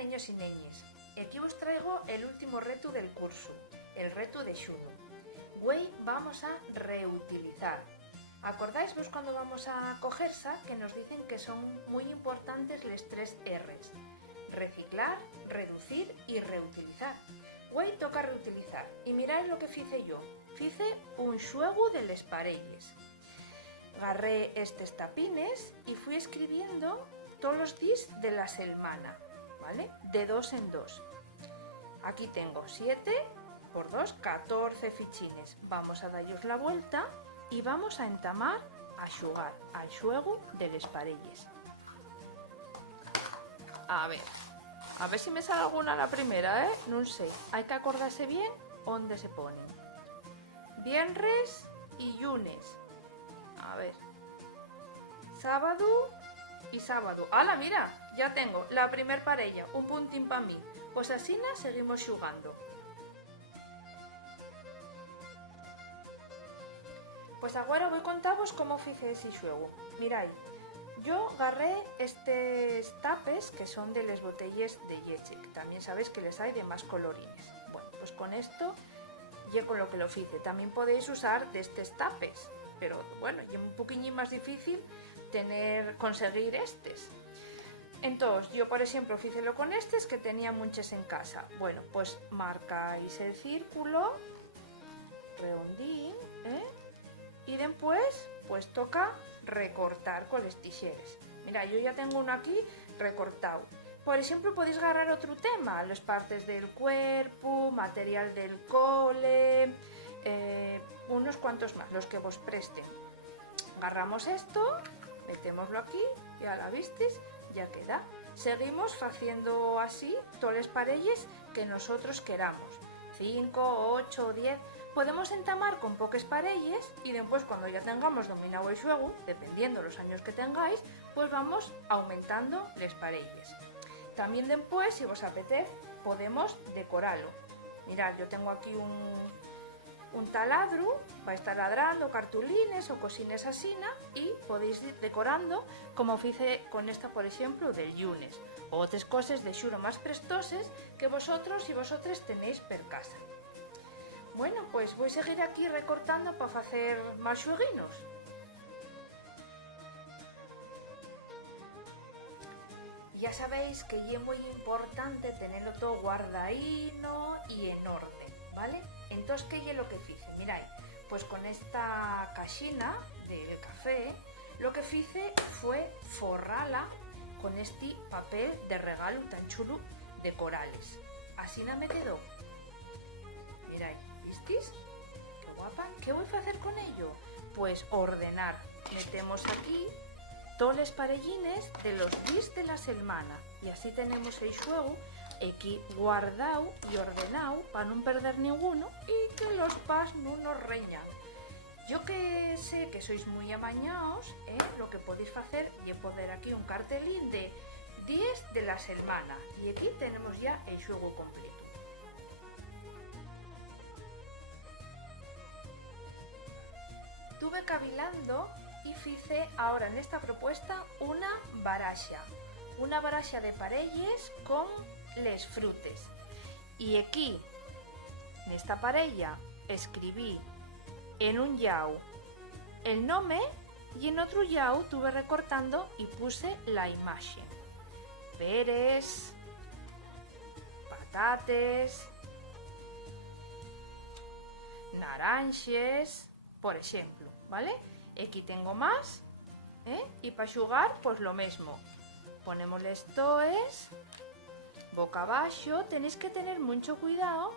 neños y neñes, aquí os traigo el último reto del curso, el reto de xudo. Güey, vamos a reutilizar. ¿Acordáis vos cuando vamos a cogersa que nos dicen que son muy importantes les 3 R's? Reciclar, reducir y reutilizar. Güey, toca reutilizar. Y mirad lo que fice yo. Fice un xuego de les parelles. Agarré estos tapines y fui escribiendo todos los días de la semana, ¿vale? De 2 en 2. Aquí tengo 7 por 2, 14 fichines. Vamos a darles la vuelta y vamos a entamar a xugar al xuego de les parelles. A ver si me sale alguna a la primera, ¿eh? No sé, hay que acordarse bien dónde se ponen. Viernes y lunes. A ver. Sábado y sábado. ¡Hala, mira! Ya tengo la primer parella, un puntín para mí. Pues así seguimos xugando. Pues agora voy contaros cómo fice ese xuego. Mirad, yo agarré estos tapes que son de las botellas de leche, que también sabéis que les hay de más colorines. Bueno, pues con esto y con lo que lo fice. También podéis usar de estos tapes, pero bueno, y un poquillo más difícil conseguir estos. Entonces, yo por ejemplo fícelo con estos que tenía muchos en casa. Bueno, pues marcáis el círculo, redondín, y después pues toca recortar con los tijeres. Mira, yo ya tengo uno aquí recortado. Por ejemplo, podéis agarrar otro tema, las partes del cuerpo, material del cole, unos cuantos más, los que vos presten. Agarramos esto, metémoslo aquí, ya la visteis, ya queda. Seguimos haciendo así todas las parelles que nosotros queramos, 5, 8 o 10. Podemos entamar con pocas parelles y después cuando ya tengamos dominado el xuego, dependiendo los años que tengáis, pues vamos aumentando las parelles. También después, si os apetece, podemos decorarlo. Mirad, yo tengo aquí un taladro para estar ladrando cartulines o cosines así, y podéis ir decorando como hice con esta, por ejemplo, del lunes, o otras cosas de xuro más prestoses que vosotros y vosotras tenéis per casa. Bueno, pues voy a seguir aquí recortando para hacer más xueguinos. Ya sabéis que es muy importante tenerlo todo guardadino y en orden, ¿vale? Entonces, ¿qué es lo que hice? Mirad, pues con esta caixina del café, lo que hice fue forrarla con este papel de regalo tan chulo de corales. Así me quedó. Mirad, ¿visteis? Qué guapa. ¿Qué voy a hacer con ello? Pues ordenar. Metemos aquí todos los parellines de los días de la semana y así tenemos el xuego aquí guardado y ordenado para no perder ninguno y que los pas no nos reñan. Yo que sé que sois muy amañados, lo que podéis hacer es poner aquí un cartelín de 10 de la semana y aquí tenemos ya el xuego completo. Tuve cavilando y hice ahora en esta propuesta una baraxa de parelles con les frutes. Y aquí, en esta parella, escribí en un llau el nombre y en otro llau tuve recortando y puse la imagen. Peres, patates, naranxes, por ejemplo, ¿vale? Aquí tengo más, y para xugar pues lo mismo. Ponemos les toes boca abajo. Tenéis que tener mucho cuidado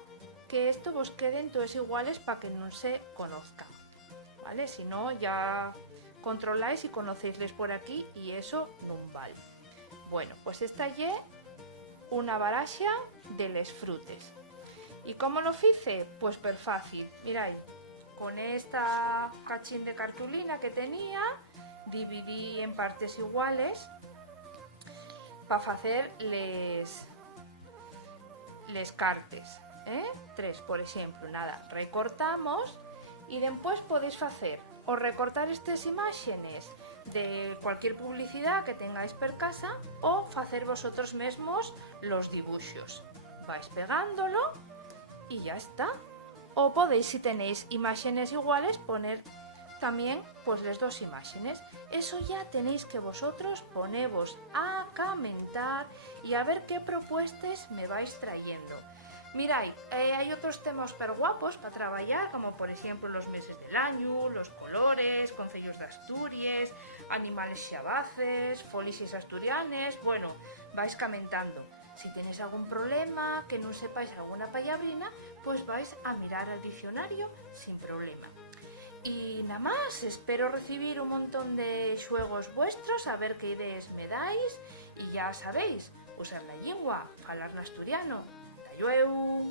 que esto vos queden todos iguales para que no se conozcan, ¿vale? Si no, ya controláis y conocéisles por aquí y eso no vale. Bueno, pues esta es una baraxa de les frutes. ¿Y cómo lo hice? Pues per fácil. Mirad, con esta cachín de cartulina que tenía, dividí en partes iguales para hacer les cartes, 3 por ejemplo. Nada, recortamos y después podéis hacer o recortar estas imágenes de cualquier publicidad que tengáis per casa o facer vosotros mesmos los dibuixos. Vais pegándolo y ya está. O podéis, si tenéis imágenes iguales, poner también pues las dos imágenes. Eso ya tenéis que vosotros ponevos a comentar y a ver qué propuestas me vais trayendo. Mirad, hay otros temas super guapos para trabajar, como por ejemplo los meses del año, los colores, concellos de Asturias, animales xabaces, folies asturianes. Bueno, vais comentando. Si tenéis algún problema, que no sepáis alguna pallabrina, pues vais a mirar al diccionario sin problema. Y nada más, espero recibir un montón de xuegos vuestros, a ver qué ideas me dais. Y ya sabéis, usar la lengua, falar en asturiano. ¡Tayueu!